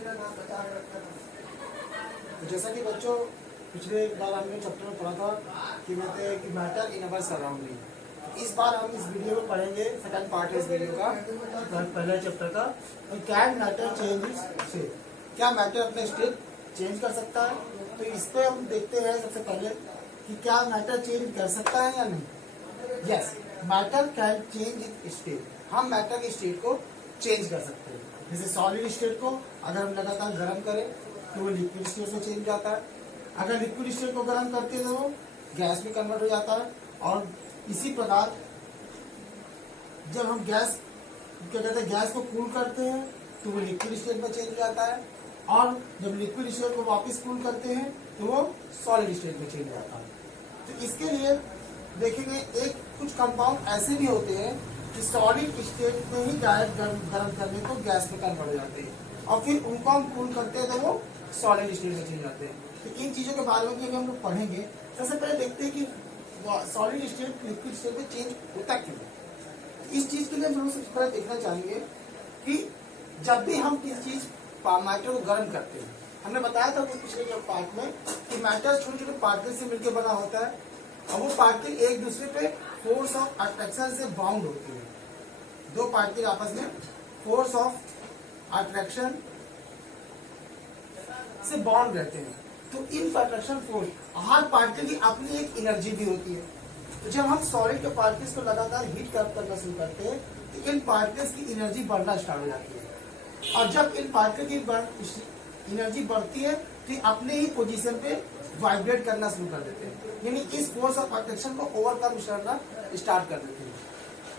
तो जैसा कि बच्चों पिछले बार हमने चैप्टर में पढ़ा था कि मैटर इन अवर सराउंडिंग। इस बार हम इस वीडियो में पढ़ेंगे सेकंड पार्ट है इस वीडियो का, पहले चैप्टर का, कि कैन मैटर चेंज स्टेट, क्या मैटर अपने स्टेट चेंज कर सकता है। तो इस पे हम देखते हैं सबसे पहले कि क्या मैटर चेंज कर सकता है या नहीं। Yes, matter can change it state, हम मैटर के स्टेट को चेंज कर सकते हैं। जैसे सॉलिड स्टेट को अगर हम लगातार गर्म करें तो वो लिक्विड स्टेट में चेंज जाता है, अगर लिक्विड स्टेट को गर्म करते हैं तो वो गैस में कन्वर्ट हो जाता है। और इसी प्रकार जब हम गैस क्या कहते हैं गैस को कूल करते हैं तो वो लिक्विड स्टेट में चेंज हो जाता है, और जब लिक्विड स्टेट को वापस कूल करते हैं तो वो सॉलिड स्टेट में चेंज हो जाता है। तो इसके लिए देखेंगे एक कुछ कंपाउंड ऐसे भी होते हैं कि सॉलिड स्टेट में ही गर्म करने को गैस में कन्वर्ट हो जाते हैं, और फिर उनको हम कूल करते हैं तो वो सॉलिड स्टेट में चेंज जाते हैं। तो इन चीजों के बारे में भी हम लोग पढ़ेंगे। सबसे पहले देखते हैं कि सॉलिड स्टेट लिक्विड स्टेट में चेंज होता क्यों है। इस चीज के लिए हम लोग सबसे पहले देखना चाहेंगे कि जब भी हम किसी चीज मैटर को गर्म करते हैं, हमने बताया था पिछले जो पार्ट में कि मैटर छोटे छोटे पार्टिकल से मिलकर बना होता है, और वो पार्टिकल एक दूसरे पे फोर्स ऑफ अट्रैक्शन से बाउंड होते हैं। दो पार्टिकल आपस में फोर्स ऑफ अट्रैक्शन से बाउंड रहते हैं। तो इन अट्रैक्शन फोर्स, हर पार्टिकल की अपनी एक एनर्जी भी होती है। तो जब हम सॉलिड के पार्टिकल्स को लगातार हीट करना शुरू करते हैं तो इन पार्टिकल्स की एनर्जी बढ़ना स्टार्ट हो जाती है, और जब इन पार्टिकल की एनर्जी बढ़ती है तो अपने ही पोजीशन पे वाइब्रेट करना शुरू कर देते हैं, यानी इस फोर्स ऑफ अट्रैक्शन को ओवरकम करना स्टार्ट कर देते हैं।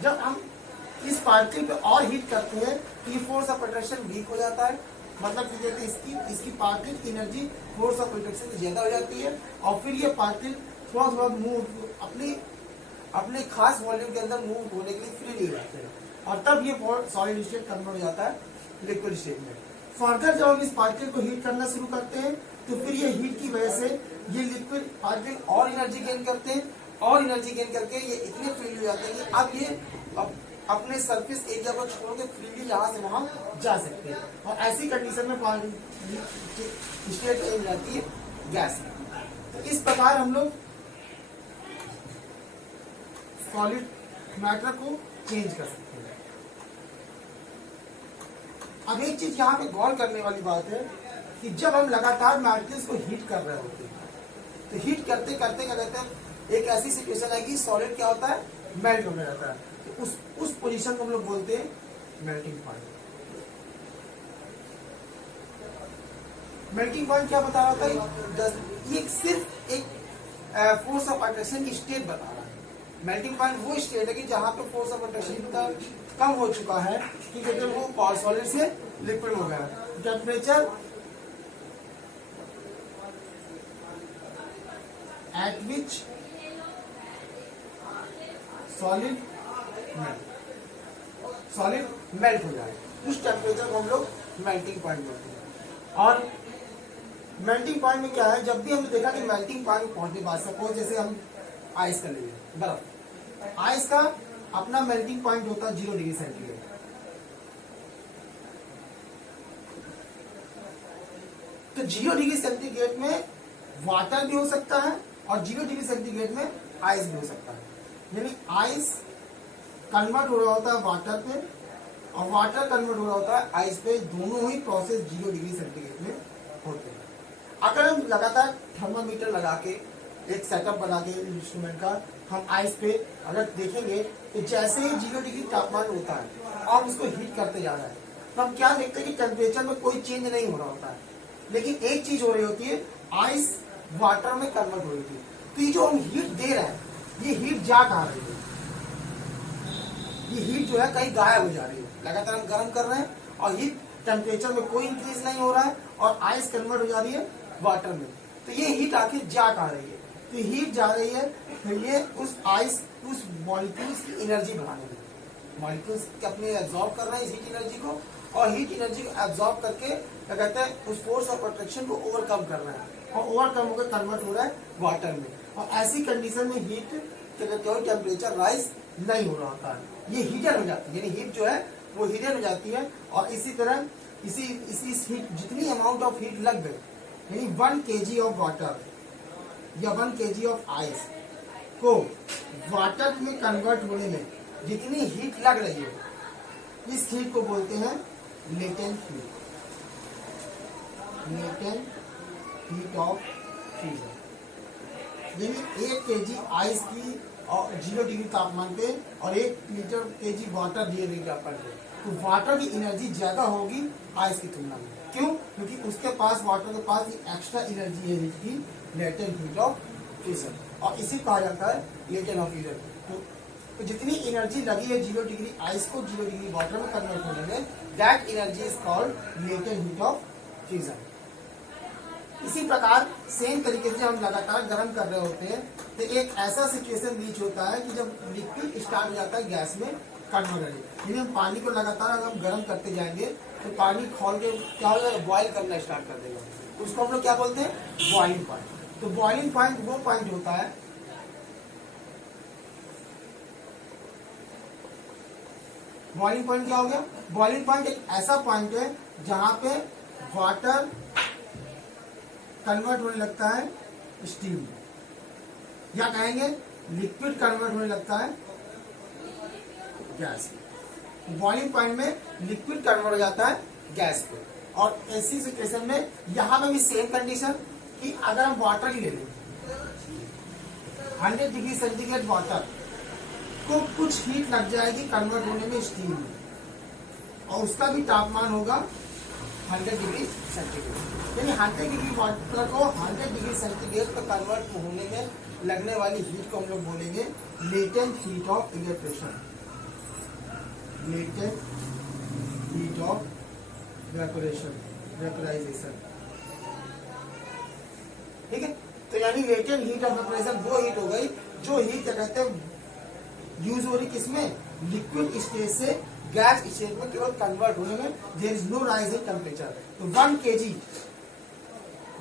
जब हम इस पार्टिकल पे और हीट करते हैं तो ये फोर्स ऑफ अट्रैक्शन वीक हो जाता है, मतलब कि इसकी पार्टिकल की एनर्जी फोर्स ऑफ अट्रैक्शन से ज्यादा हो जाती है, और फिर ये पार्टिकल थोड़ा थोड़ा मूव अपने खास वॉल्यूम के अंदर मूव होने के लिए फ्री नहीं रहते हैं, और तब ये सॉलिड स्टेट कन्वर्ट हो जाता है लिक्विड स्टेट में। फर्दर जब हम इस पार्टिकल को हीट करना शुरू करते हैं तो फिर ये हीट की वजह से ये लिक्विड पार्टिकल और एनर्जी गेन करते हैं, और एनर्जी गेन करके ये इतने फ्रीली हो जाते हैं कि अब ये अपने सरफेस एरिया को छोड़ के फ्रीली यहाँ से वहां जा सकते हैं, और ऐसी कंडीशन में स्टेट हो जाती है गैस। तो इस प्रकार हम लोग सॉलिड मैटर को चेंज कर सकते हैं। अब एक चीज यहाँ पे गौर करने वाली बात है कि जब हम लगातार मैटेरियल्स को हीट कर रहे होते हैं तो हीट करते करते क्या कहते हैं एक ऐसी सिचुएशन है कि सॉलिड क्या होता है, मेल्ट होने जाता है। तो उस पोजीशन को हम लोग बोलते हैं मेल्टिंग पॉइंट। मेल्टिंग पॉइंट क्या बता रहा था, ये सिर्फ एक फोर्स ऑफ अट्रैक्शन की स्टेट बता रहा है। मेल्टिंग पॉइंट वो स्टेट है कि जहां पे फोर्स ऑफ अट्रैक्शन इतना कम हो चुका है कि जब वो सॉलिड से लिक्विड हो गया, temperature at which solid melt हो जाए, उस टेम्परेचर को हम लोग मेल्टिंग पॉइंट बोलते हैं। और मेल्टिंग पॉइंट में क्या है, जब भी हमने देखा कि मेल्टिंग पॉइंट पहुंचने के बाद सपोज जैसे हम आइस का लेंगे, बर्फ, आइस का अपना मेल्टिंग पॉइंट होता है 0 डिग्री सेंटीग्रेड। तो 0 डिग्री सेंटीग्रेड में वाटर भी हो सकता है और 0 डिग्री सेंटीग्रेड में आइस भी हो सकता है, यानी आइस कन्वर्ट हो रहा होता है वाटर पे और वाटर कन्वर्ट हो रहा होता है आइस पे, दोनों ही प्रोसेस 0 डिग्री सेंटीग्रेड में होते हैं। अगर हम लगातार थर्मामीटर लगा के एक सेटअप बना के इंस्ट्रूमेंट का हम आइस पे अगर देखेंगे तो जैसे ही 0 डिग्री तापमान होता है और उसको हीट करते जा रहा है तो हम क्या देखते हैं कि टेम्परेचर में कोई चेंज नहीं हो रहा होता है, लेकिन एक चीज हो रही होती है, आइस वाटर में कन्वर्ट हो रही है। तो ये जो हम हीट दे रहे हैं ये हीट जा कहाँ रही है, ये हीट जो है कहीं गायब हो जा रही है। लगातार हम गर्म कर रहे हैं और हीट टेम्परेचर में कोई इंक्रीज नहीं हो रहा है और आइस कन्वर्ट हो जा रही है वाटर में। तो ये हीट आखिर जा कहाँ रही है, तो हीट जा रही है तो ये उस आइस उस मॉलिक्यूल्स की एनर्जी बढ़ाने में, मॉलिक्यूल्स अपने एब्जॉर्ब कर रहे हैं इस हीट एनर्जी को, और हीट एनर्जी को एब्जॉर्ब करके क्या कहते हैं उस फोर्स ऑफ अट्रैक्शन को ओवरकम कर रहे हैं, और ओवरकम होकर कन्वर्ट हो रहा है वाटर में। और ऐसी कंडीशन में हीट क्या कहते हैं टेम्परेचर राइज नहीं हो रहा होता है, ये हीटर हो जाती है, यानी हीट जो है वो हीटर हो जाती है। और इसी तरह इस हीट जितनी अमाउंट ऑफ हीट लग गई, यानी 1 kg ऑफ वाटर या 1 kg ऑफ आइस को वाटर में कन्वर्ट होने में जितनी हीट लग रही है, इस हीट को बोलते हैं latent heat, latent heat of freezer. यानी 1 kg आइस की और 0 डिग्री तापमान पे और 1 लीटर kg वाटर दिए डिग्री तापमान पे, तो वाटर की एनर्जी ज्यादा होगी आइस की तुलना में। क्यों? क्योंकि उसके पास, वाटर के पास एक्स्ट्रा एनर्जी है हीट की, लेटेंट हीट ऑफ फ्रीजर, और इसी कहा जाता है लेटेंट ऑफ फ्रीजर। तो जितनी एनर्जी लगी है 0 डिग्री आइस को 0 डिग्री वाटर में कन्वर्ट होने में, that energy is called latent heat of freezer. इसी प्रकार सेम तरीके से हम लगातार गर्म कर रहे होते हैं, तो एक ऐसा सिचुएशन रीच होता है कि जब लिक्विड स्टार्ट हो जाता है गैस में कन्वर्ट होने। यदि हम पानी को लगातार अगर हम गर्म करते जाएंगे तो पानी खोल के क्या हो जाएगा, बॉयल करना स्टार्ट कर देगा। तो उसको हम लोग क्या बोलते हैं, बॉइलिंग पॉइंट। तो बॉइलिंग पॉइंट वो पॉइंट होता है, बॉइलिंग पॉइंट क्या हो गया, बॉइलिंग पॉइंट एक ऐसा पॉइंट है जहां पे वाटर कन्वर्ट होने लगता है स्टीम में, या कहेंगे लिक्विड कन्वर्ट होने लगता है गैस में। बॉइलिंग पॉइंट में लिक्विड कन्वर्ट हो जाता है गैस पे। और ऐसी सिचुएशन में यहां पे भी सेम कंडीशन कि अगर हम वाटर ही ले लें, 100 डिग्री सेंटीग्रेड वाटर को कुछ हीट लग जाएगी कन्वर्ट होने में स्टीम में, और उसका भी तापमान होगा 100 डिग्री सेंटीग्रेड। यानी 100 डिग्री वाटर को 100 डिग्री सेंटीग्रेड पर कन्वर्ट होने में लगने वाली हीट को हम लोग बोलेंगे latent heat of evaporation, latent heat of evaporation, vaporisation. ठीक है, तो यानी लेटेंट हीट ऑफ वेपोरेशन वो हीट हो गई जो हीट क्या कहते हैं यूज हो रही किसमें, लिक्विड स्टेज से गैस स्टेज में केवल कन्वर्ट होने में, there is no rise in temperature. तो 1 kg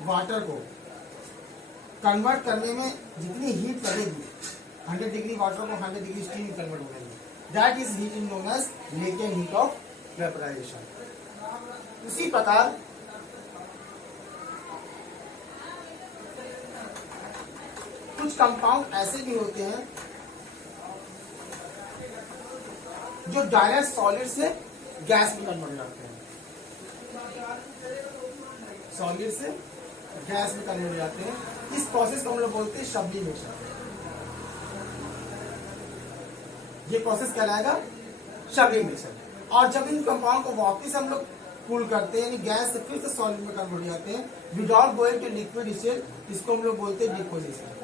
वाटर को कन्वर्ट करने में जितनी हीट लगेगी, 100 डिग्री वाटर को 100 डिग्री स्टीम में कन्वर्ट होने में, that is heat is known as latent heat of vaporisation. उसी प्रकार कुछ कंपाउंड ऐसे भी होते हैं जो डायरेक्ट सॉलिड से गैस में कन्वर्ट करते हैं, सॉलिड से गैस में कन्वर्ट हो जाते हैं। इस प्रोसेस को हम लोग बोलते हैं सब्लिमेशन। ये प्रोसेस कहलाएगा सब्लिमेशन। और जब इन कंपाउंड को वापस हम लोग कूल करते हैं, यानी गैस से फिर से सॉलिड में कन्वर्ट हो जाते हैं without going to liquid stage, इसको हम लोग बोलते हैं डिपोजिशन।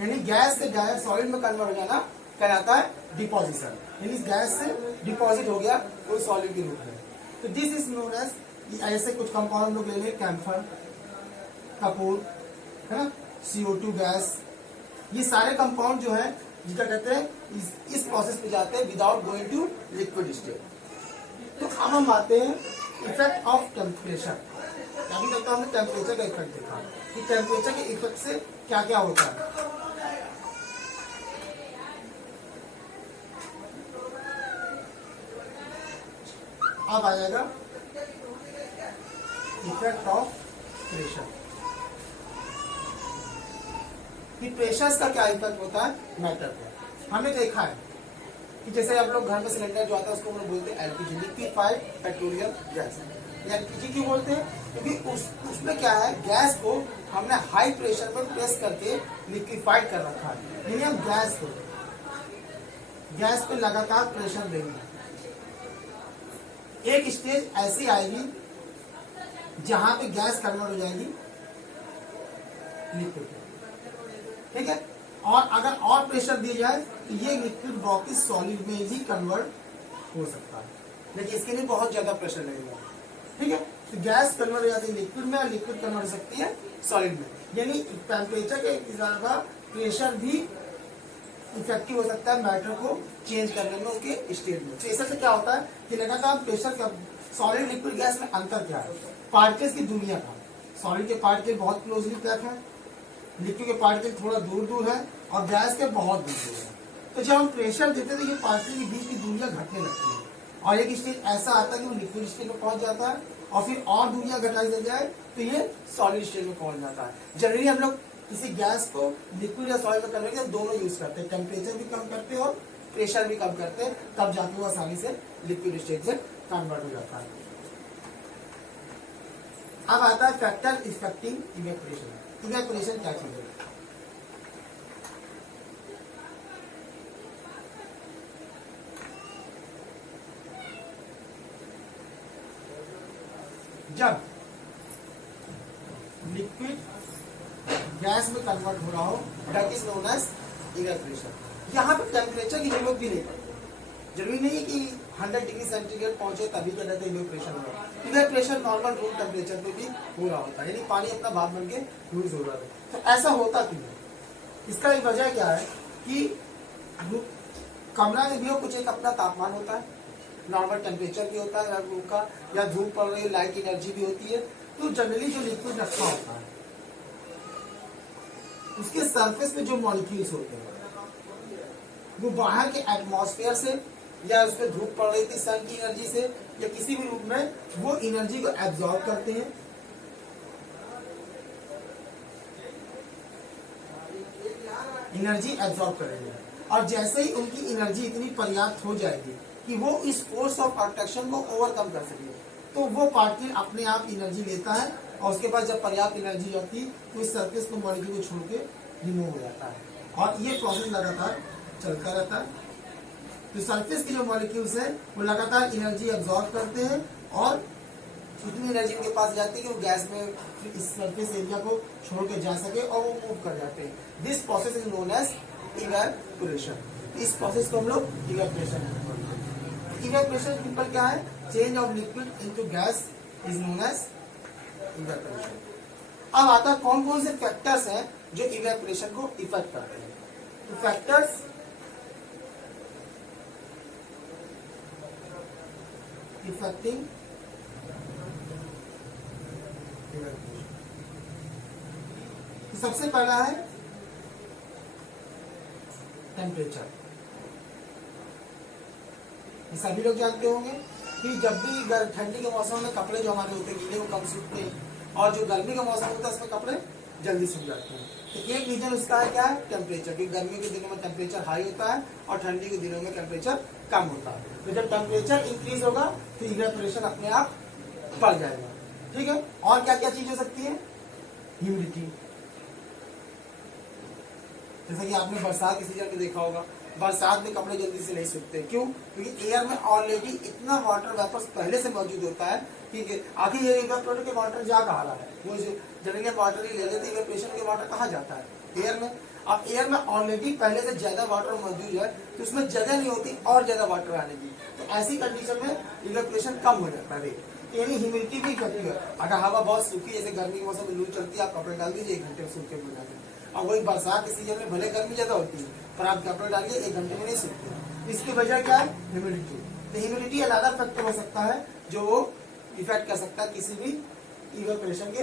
यानी गैस से डायरेक्ट सॉलिड में कन्वर्ट हो जाना कहलाता है डिपोजिशन। यानी गैस से डिपॉजिट हो गया कोई सॉलिड के रूप में। तो दिस इज नोन एज, ऐसे कुछ कंपाउंड हम लोग ले लें, कैम्फर, कपूर, है ना, CO2 गैस, ये सारे कंपाउंड जो है जिसका कहते हैं इस प्रोसेस पे जाते हैं without going to liquid state. तो अब हम आते हैं इफेक्ट ऑफ टेम्परेचर। अभी तक तो हमने टेम्परेचर का इफेक्ट देखा कि टेम्परेचर के इफेक्ट से क्या क्या होता है। अब आ जाएगा इफेक्ट ऑफ प्रेशर। कि प्रेशर का क्या इफेक्ट होता है मैटर पर। हमने देखा है कि जैसे आप लोग घर में सिलेंडर जो आता है उसको हम लोग बोलते हैं LPG, liquefied petroleum gas. LPG क्यों बोलते हैं? क्योंकि उसमें क्या है, गैस को हमने हाई प्रेशर पर प्रेस करके लिक्विफाइड कर रखा है। यानी हम गैस पे लगातार प्रेशर देंगे। एक स्टेज ऐसी आएगी जहां पे गैस कन्वर्ट हो जाएगी लिक्विड, ठीक है। और अगर और प्रेशर दिया जाए तो ये लिक्विड वापस सॉलिड में भी कन्वर्ट हो सकता है, लेकिन इसके लिए बहुत ज्यादा प्रेशर लगेगा, ठीक है। तो गैस कन्वर्ट हो जाती है लिक्विड में और लिक्विड कन्वर्ट हो सकती है सॉलिड में। यानी टेम्परेचर के ज्यादा प्रेशर भी इफेक्टिव हो सकता है मैटर को चेंज करने में, उसके स्टेट में। प्रेशर से क्या होता है कि लगातार प्रेशर का सॉलिड लिक्विड गैस में अंतर क्या है, पार्टिकल्स की दुनिया का। सॉलिड के पार्टिकल बहुत क्लोजली पैक है, लिक्विड के पार्टिकल थोड़ा दूर दूर है, और गैस के बहुत दूर दूर है। तो जब हम प्रेशर देते हैं तो ये पार्टिकल के बीच की दूरियां घटने लगती है, और एक स्टेज ऐसा आता है कि वो लिक्विड स्टेज में पहुंच जाता है, और फिर और दूरियां घटाई जाए तो ये सॉलिड स्टेज में पहुंच जाता है। जनरली हम लोग किसी गैस को लिक्विड या सॉलिड में करने के लिए दोनों यूज करते हैं, टेम्परेचर भी कम करते हैं और प्रेशर भी कम करते हैं, तब जाके वो आसानी से लिक्विड स्टेज में कन्वर्ट हो जाता है। अब आता है फैक्टर इफेक्टिंग इवेपोरेशन। इवेपोरेशन क्या चीज है? जब लिक्विड गैस में कन्वर्ट हो रहा हो, that is known as evaporation. यहाँ पे टेम्परेचर की जरूरत भी नहीं पड़ती, जरूरी नहीं है कि 100 डिग्री सेंटीग्रेड पहुंचे तभी क्या कहते हैं इवेपोरेशन हो रहा है। इवेपोरेशन नॉर्मल रूम टेम्परेचर पे भी हो रहा होता है, यानी पानी अपना भाप बन के लूज हो रहा है। तो ऐसा होता क्यों है? इसका एक वजह क्या है कि कमरा में भी हो कुछ एक अपना तापमान होता है, नॉर्मल टेम्परेचर भी होता है रूम का, या धूप पड़ रही है, लाइट एनर्जी भी होती है। तो जनरली जो लिक्विड रखा होता है उसके सरफेस पे जो मॉलिक्यूल्स होते हैं वो बाहर के एटमॉस्फेयर से, या उस पर धूप पड़ रही थी सन की एनर्जी से, या किसी भी रूप में वो एनर्जी को एब्जॉर्ब करते हैं, एनर्जी एब्जॉर्ब करेंगे। और जैसे ही उनकी एनर्जी इतनी पर्याप्त हो जाएगी कि वो इस फोर्स ऑफ अट्रैक्शन को ओवरकम कर सके, तो वो पार्टिकल अपने आप एनर्जी लेता है, और उसके बाद जब पर्याप्त एनर्जी होती है तो इस सरफेस को मॉलिक्यूल को छोड़ के रिमूव हो जाता है, और ये प्रोसेस लगातार चलता रहता है। तो सरफेस के जो मॉलिक्यूल्स हैं वो लगातार एनर्जी एब्जॉर्ब करते हैं, और इतनी एनर्जी उनके पास जाती है कि वो गैस में इस सरफेस एरिया को छोड़ के जा सके और वो मूव कर जाते हैं। This process is known as evaporation. इस प्रोसेस को हम लोग इवेपोरेशन बोलते हैं। इवेपोरेशन सिंपल क्या है? Change of liquid into gas is known as evaporation. अब आता है कौन कौन से फैक्टर्स हैं जो इवेपोरेशन को इफेक्ट करते हैं। तो फैक्टर्स इफेक्टिंग इवेपोरेशन, सबसे पहला है टेम्परेचर। सभी लोग जानते होंगे कि जब भी ठंडी के मौसम में कपड़े जो हमारे होते हैं गीले वो कम सूखते हैं, और जो गर्मी का मौसम होता है उसमें कपड़े जल्दी सूख जाते हैं। तो एक रीजन उसका है क्या है? टेम्परेचर, कि गर्मी के दिनों में टेम्परेचर हाई होता है और ठंडी के दिनों में टेम्परेचर कम होता है। तो जब टेम्परेचर इंक्रीज होगा तो इवेपोरेशन अपने आप बढ़ जाएगा। ठीक है, और क्या क्या चीज हो सकती है? ह्यूमिडिटी, जैसा कि आपने बरसात के सीजन में देखा होगा, बरसात में कपड़े जल्दी से नहीं सूखते। क्यों? क्योंकि एयर में ऑलरेडी इतना वाटर वेपर्स पहले से मौजूद होता है। ठीक है, आखिर ये इवेपोरेटर के वाटर जा कहाँ रहा है? वो जनरली वाटर ही ले लेते, इवेपोरेशन के वाटर कहाँ जाता है? एयर में। अब एयर में ऑलरेडी पहले से ज्यादा वाटर मौजूद है तो उसमें जगह नहीं होती और ज्यादा वाटर आने की, तो ऐसी कंडीशन में इवेपोरेशन कम हो जाता है। यानी ह्यूमिडिटी भी इफेक्टिव है। अगर हवा बहुत सूखी, जैसे गर्मी के मौसम में लू चलती है, आप कपड़े डाल दीजिए 1 घंटे में सूख के हो जाते हैं। और वही बरसात के सीजन में भले गर्मी ज्यादा होती है पर आप कपड़े डालिए 1 घंटे में नहीं सूखते। इसकी वजह क्या है? ह्यूमिडिटी। तो ह्यूमिडिटी अलादा फैक्टर हो सकता है जो इफेक्ट कर सकता है किसी भी इवेपोरेशन के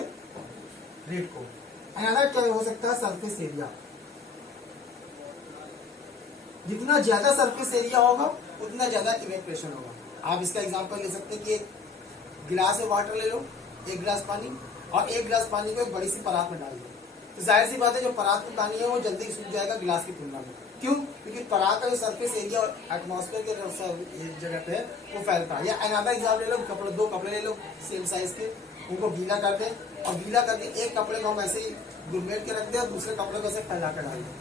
रेट को। अनदर क्या हो सकता है? Surface area. जितना ज्यादा सरफेस एरिया होगा उतना ज्यादा इवेपोरेशन होगा। आप इसका एग्जांपल ले सकते हैं कि एक गिलास में वाटर ले लो, 1 गिलास पानी, और 1 गिलास पानी को एक बड़ी सी परात में डाल दो, तो जाहिर सी बात है जो परात में पानी है वो जल्दी सूख जाएगा गिलास की तुलना में। क्यों? क्योंकि परात का जो सरफेस एरिया एटमॉस्फेयर के जगह पे है वो फैलता है। या अनदर एग्जाम्पल ले लो, कपड़े 2 कपड़े ले लो सेम साइज के, उनको गीला कर दे, और गीला करके एक कपड़े को हम ऐसे ही गुरमेट के रख दे और दूसरे कपड़े को ऐसे फैला कर डाल दे।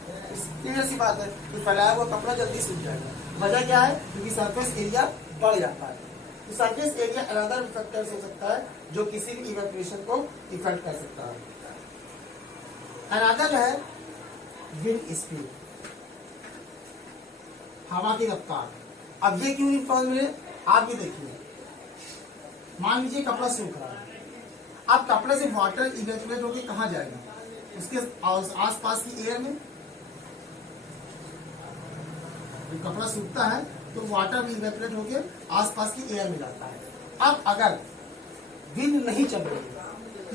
क्लियर सी बात है कि फैलाया हुआ कपड़ा जल्दी सूख जाएगा। वजह क्या है? क्योंकि सरफेस एरिया बढ़ जाता है। तो सरफेस एरिया अनदर फैक्टर हो सकता है जो किसी भी इवेपोरेशन को इफेक्ट कर सकता है। अनदर है विंड स्पीड, हवा की रफ्तार। अब ये क्यों इन्फॉर्म मिले? आप ये देखिए, मान लीजिए कपड़ा सूख रहा है, अब कपड़े से वाटर इवेपोरेट होकर कहाँ जाएगा? उसके आसपास की एयर में। जब कपड़ा सूखता है तो वाटर भी इवेपोरेट होकर आसपास की एयर में जाता है। अब अगर विंड नहीं चल रही है,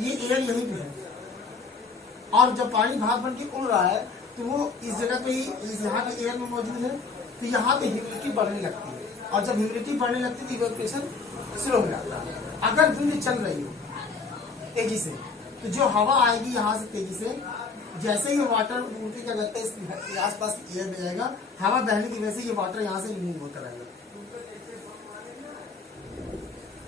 ये एयर यहीं पे है, और जब पानी भाप बन के उड़ रहा है तो वो इस जगह पे ही, यहाँ पे एयर में मौजूद है, तो यहाँ पे ह्यूमिडिटी बढ़ने लगती है। और जब ह्यूमिडिटी बढ़ने लगती है तो इवेपोरेशन स्लो हो जाता है। अगर विंड चल रही हो तेजी से तो जो हवा आएगी यहाँ से तेजी से, जैसे ही वाटर उनके क्या करते हैं आसपास एयर में जाएगा, हवा बहने की वजह से ये वाटर यहाँ से रिमूव होता रहेगा।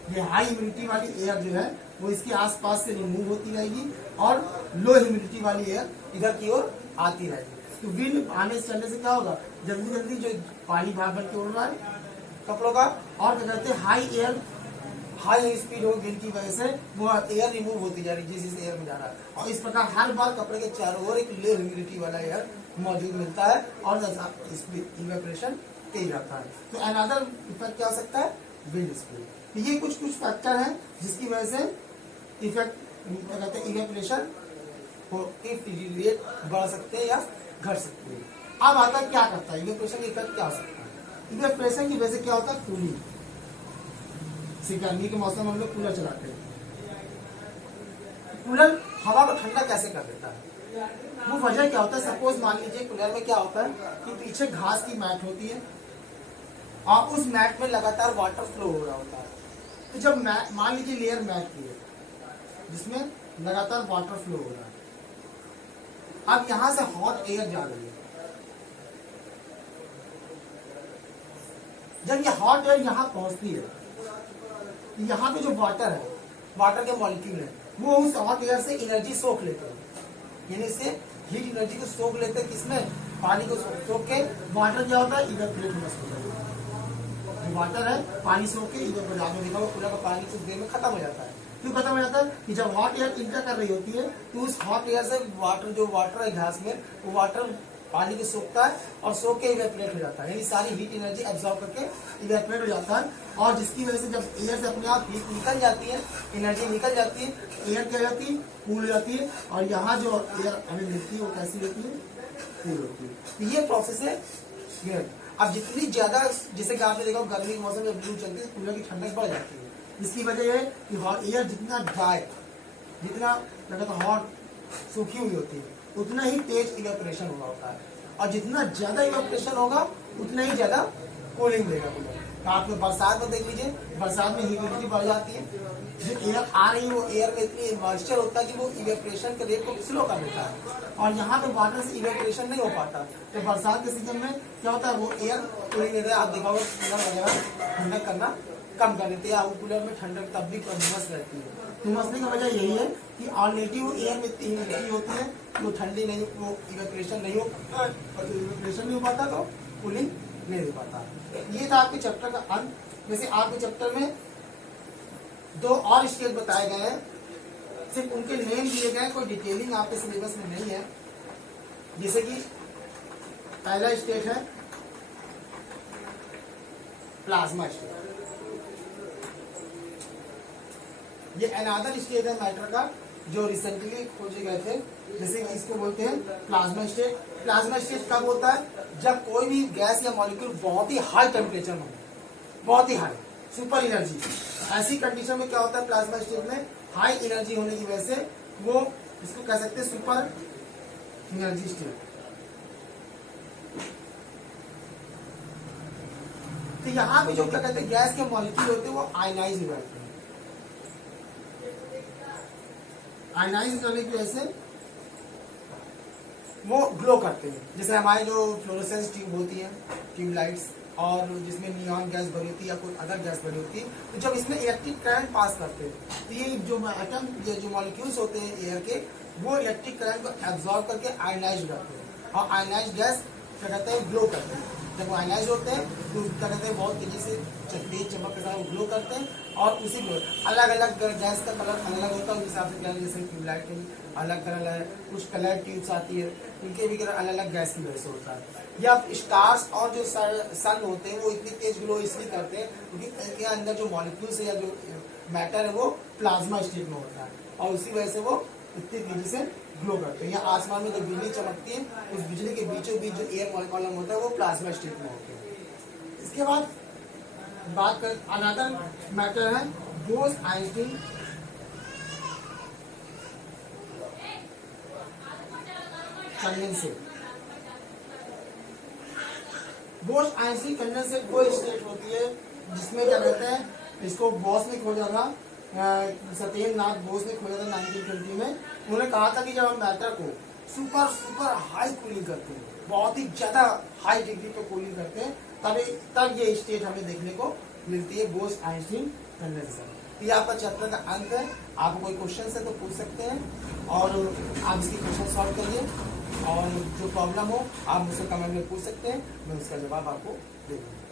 ये हाई ह्यूमिडिटी वाली एयर जो है वो इसके आसपास से रिमूव होती रहेगी और लो ह्यूमिडिटी वाली एयर इधर की ओर आती रहेगी। तो विंड आने से चलने से क्या होगा, जल्दी जल्दी जो पानी भाग भर के उड़ रहा है कपड़ों का, और क्या कहते हैं हाई स्पीड हो विंड की वजह से वो एयर रिमूव होती जा रही है जिस एयर में जा रहा है, और इस प्रकार हर बार कपड़े के चारों ओर एक लो ह्यूमिडिटी वाला एयर मौजूद मिलता है और इवेपोरेशन तेज आता है। तो अनदर इफेक्ट क्या हो सकता है, विंड स्पीड। तो ये कुछ फैक्टर हैं जिसकी वजह से इफेक्ट क्या कहते हैं इवेपोरेशन रेट बढ़ सकते हैं या घट सकते हैं। अब आता है क्या करता है इवेपोरेशन का इफेक्ट क्या हो सकता है। इवेपोरेशन की वजह से क्या होता है, कूलिंग। गर्मी के मौसम में हम लोग कूलर चलाते हैं। कूलर हवा को ठंडा कैसे कर देता है, वो वजह क्या होता है। सपोज मान लीजिए कूलर में क्या होता है कि पीछे घास की मैट होती है और उस मैट में लगातार वाटर फ्लो हो रहा होता है। तो जब मान लीजिए लेयर मैट की है जिसमें लगातार वाटर फ्लो हो रहा है, अब यहां से हॉट एयर जा रही है। जब ये हॉट एयर यहां पहुंचती है, यहाँ पे जो वाटर है, वाटर के मॉलिक्यूल है, वो उस हॉट एयर से एनर्जी सोख लेते हैं, यानी इससे हीट एनर्जी को सोख लेते हैं। किसमें, पानी को सोख के वाटर क्या होता है इवेपोरेट होना शुरू हो जाता है। जो वाटर है पानी सोख के इवेपोरेट, आपने देखा वो कूलर का पानी कुछ देर में खत्म हो जाता है। क्यों खत्म हो जाता है कि जब हॉट एयर इंटर कर रही होती है तो उस हॉट एयर से वाटर है घास में, वो वाटर पानी को सोखता है और सोख के इवेपोरेट हो जाता है, यानी सारी हीट एनर्जी एब्जॉर्ब करके इवेपोरेट हो जाता है। और जिसकी वजह से जब एयर से अपने आप हीट निकल जाती है, एनर्जी निकल जाती है, एयर क्या जाती है, कूल हो जाती है, और यहाँ जो एयर हमें मिलती है वो कैसी होती है, कूल होती है। तो ये प्रोसेस है। अब जितनी ज्यादा, जैसे कि आपने देखा गर्मी के मौसम में लू चलती है तो कूलर की ठंडक बढ़ जाती है। इसकी वजह यह है कि एयर जितना ड्राई, जितना लगातार हॉट सूखी हुई होती है, उतना ही तेज इवेपोरेशन हुआ होता है, और जितना ज्यादा इवेपोरेशन होगा उतना ही ज्यादा कूलिंग देगा कूलर। तो आप बरसात में देख लीजिए, बरसात में ह्यूमिडिटी बढ़ जाती है, जो एयर आ रही है वो एयर में इतनी मॉइस्चर होता है कि वो इवेपोरेशन के रेट को स्लो कर देता है, और यहाँ पे वाटर से इवेपोरेशन नहीं हो पाता। तो बरसात के सीजन में क्या होता है, वो एयर कूलिंग देता है। आप देखा होगा कूलर वगैरह ठंडक करना कम कर देते हैं, कूलर में ठंडक तब भी उमस रहती है। तो उमसने की वजह यही है कि ऑलरेडी वो एयर में इतनी ह्यूमिडिटी होती है, वो ठंडी नहीं, वो इवेपोरेशन नहीं हो पाता, और इवेपोरेशन नहीं हो पाता तो कूलिंग नहीं हो पाता। ये था आपके चैप्टर का अंत। वैसे आपके चैप्टर में 2 और स्टेज बताए गए हैं, सिर्फ उनके नेम दिए गए, कोई डिटेलिंग आपके सिलेबस में नहीं है। जैसे कि पहला स्टेज है प्लाज्मा स्टेज, ये अनदर स्टेज है मैटर का जो रिसेंटली खोजे गए थे। जैसे कि इसको बोलते हैं प्लाज्मा स्टेज। प्लाज्मा स्टेज कब होता है, जब कोई भी गैस या मॉलिक्यूल बहुत ही हाई टेम्परेचर में, बहुत ही हाई सुपर एनर्जी, ऐसी कंडीशन में क्या होता है प्लाज्मा स्टेज में, हाई एनर्जी होने की वजह से वो इसको कह सकते हैं सुपर एनर्जी स्टेज। तो यहाँ पे जो क्या कहते हैं गैस के मॉलिक्यूल होते हैं वो आयनाइज हो जाते हैं। आयनाइज करने की वजह से वो ग्लो करते हैं। जैसे हमारे जो फ्लोरोसेंस ट्यूब होती है, ट्यूबलाइट्स, और जिसमें नियॉन गैस भरी होती है या कोई अदर गैस भरी होती है, तो जब इसमें इलेक्ट्रिक करंट पास करते हैं तो ये जो एटम, ये जो मॉलिक्यूल्स होते हैं एयर के, वो इलेक्ट्रिक करंट को एब्जॉर्ब करके आयनाइज हो जाते हैं, और आयनाइज गैस क्या कहते हैं ग्लो करते हैं। जब वो आयनाइज होते हैं तो क्या कहते हैं बहुत तेजी से तेज चमक के साथ वो ग्लो करते हैं, और उसी में अलग अलग गैस का कलर अलग अलग होता है, उस हिसाब से कलर, जैसे ट्यूबलाइट के अलग कलर है, कुछ कलर ट्यूब्स आती है, उनके भी कलर अलग अलग गैस की वजह से होता है। या स्टार्स और जो सन होते हैं वो इतनी तेज ग्लो इसलिए करते हैं क्योंकि इनके अंदर जो मॉलिक्यूल्स है या जो मैटर है वो प्लाज्मा स्टेट में होता है, और उसी वजह से वो इतनी तेजी से ग्लो करते हैं। या आसमान में जो बिजली चमकती है, उस बिजली के बीचों बीच जो एयर कॉलम होता है वो प्लाज्मा स्टेट में होते हैं। इसके बाद बात कर अनदर मैटर है Bose Einstein convention. Bose Einstein condensate वो स्टेट होती है जिसमें क्या कहते हैं, इसको बॉस ने खोजा था, सत्येंद्रनाथ बोस ने खोजा था 1920 में। उन्होंने कहा था कि जब हम मैटर को सुपर सुपर हाई कूलिंग करते हैं, बहुत ही ज्यादा हाई डिग्री पे कूलिंग करते हैं, तब ये स्टेट हमें देखने को मिलती है, बोस आइंस्टीन कंडेंसेशन। ये आपका चैप्टर का अंत है। आपको कोई क्वेश्चन है तो पूछ सकते हैं और आप इसकी क्वेश्चन सॉल्व करिए, और जो प्रॉब्लम हो आप मुझसे कमेंट में पूछ सकते हैं, मैं उसका जवाब आपको दे दूँगा।